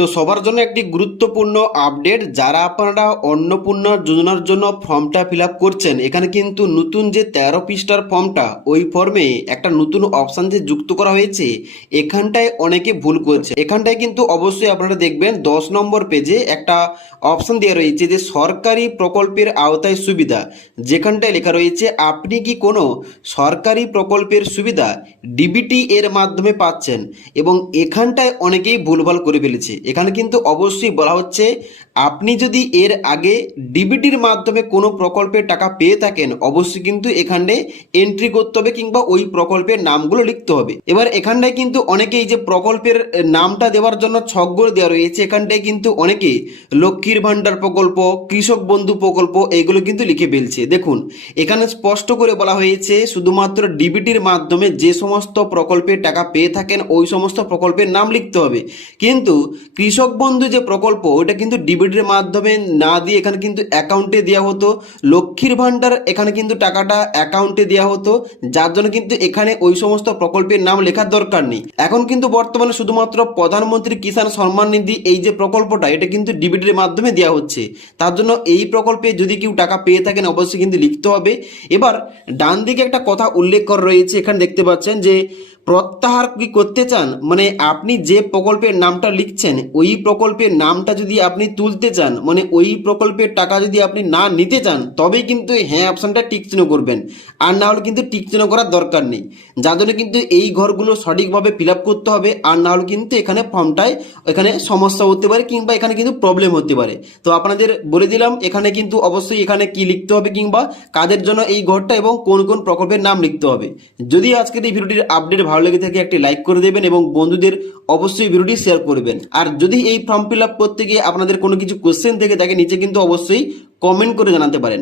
তো সবার জন্য একটি গুরুত্বপূর্ণ আপডেট, যারা আপনারা অন্নপূর্ণা যোজনার জন্য ফর্মটা ফিল আপ করছেন, এখানে কিন্তু নতুন যে 13 পৃষ্ঠার ফর্মটা, ওই ফর্মে একটা নতুন অপশান যে যুক্ত করা হয়েছে, এখানটায় অনেকে ভুল করছে। এখানটায় কিন্তু অবশ্যই আপনারা দেখবেন 10 নম্বর পেজে একটা অপশান দেওয়া রয়েছে যে সরকারি প্রকল্পের আওতায় সুবিধা, যেখানটায় লেখা রয়েছে আপনি কি কোনো সরকারি প্রকল্পের সুবিধা ডিবিটি এর মাধ্যমে পাচ্ছেন, এবং এখানটায় অনেকেই ভুলভাল করে ফেলেছে। এখানে কিন্তু অবশ্যই বলা হচ্ছে আপনি যদি এর আগে ডিবিটির মাধ্যমে কোনো প্রকল্পের টাকা পেয়ে থাকেন, অবশ্যই কিন্তু এখানে এন্ট্রি করতে হবে কিংবা ওই প্রকল্পের নামগুলো লিখতে হবে। এবার এখানটায় কিন্তু অনেকেই যে প্রকল্পের নামটা দেওয়ার জন্য ছকগুলো দেওয়া রয়েছে, এখানটায় কিন্তু অনেকেই লক্ষ্মীর ভান্ডার প্রকল্প, কৃষক বন্ধু প্রকল্প এইগুলো কিন্তু লিখে ফেলছে। দেখুন, এখানে স্পষ্ট করে বলা হয়েছে শুধুমাত্র ডিবিটির মাধ্যমে যে সমস্ত প্রকল্পের টাকা পেয়ে থাকেন ওই সমস্ত প্রকল্পের নাম লিখতে হবে। কিন্তু কৃষক বন্ধু যে প্রকল্প, ওটা কিন্তু ডিবিটির মাধ্যমে না দিয়ে এখানে কিন্তু অ্যাকাউন্টে দেওয়া হতো। লক্ষ্মীর ভান্ডার এখানে কিন্তু টাকাটা অ্যাকাউন্টে দেওয়া হতো, যার জন্য কিন্তু এখানে ওই সমস্ত প্রকল্পের নাম লেখার দরকার নেই। এখন কিন্তু বর্তমানে শুধুমাত্র প্রধানমন্ত্রী কিষাণ সম্মান নিধি এই যে প্রকল্পটা, এটা কিন্তু ডিবিটির মাধ্যমে দেওয়া হচ্ছে। তার জন্য এই প্রকল্পে যদি কেউ টাকা পেয়ে থাকেন অবশ্যই কিন্তু লিখতে হবে। এবার ডান দিকে একটা কথা উল্লেখ করা রয়েছে, এখানে দেখতে পাচ্ছেন যে প্রত্যাহার কি করতে চান, মানে আপনি যে প্রকল্পের নামটা লিখছেন ওই প্রকল্পের নামটা যদি আপনি তুলতে চান, মানে ওই প্রকল্পের টাকা যদি আপনি না নিতে চান, তবেই কিন্তু হ্যাঁ অপশানটা টিক চিহ্ন করবেন, আর না হলে কিন্তু টিক চিহ্ন করার দরকার নেই। যার জন্য কিন্তু এই ঘরগুলো সঠিকভাবে ফিল আপ করতে হবে, আর না হলে কিন্তু এখানে ফর্মটায় এখানে সমস্যা হতে পারে কিংবা এখানে কিন্তু প্রবলেম হতে পারে। তো আপনাদের বলে দিলাম এখানে কিন্তু অবশ্যই এখানে কি লিখতে হবে কিংবা কাদের জন্য এই ঘরটা এবং কোন কোন প্রকল্পের নাম লিখতে হবে। যদি আজকের এই ভিডিওটির আপডেট ভালো লেগে থাকে একটি লাইক করে দেবেন এবং বন্ধুদের অবশ্যই ভিডিওটি শেয়ার করবেন। আর যদি এই ফর্ম ফিল আপ করতে গিয়ে আপনাদের কোনো কিছু কোশ্চেন থেকে থাকে, নিচে কিন্তু অবশ্যই কমেন্ট করে জানাতে পারেন।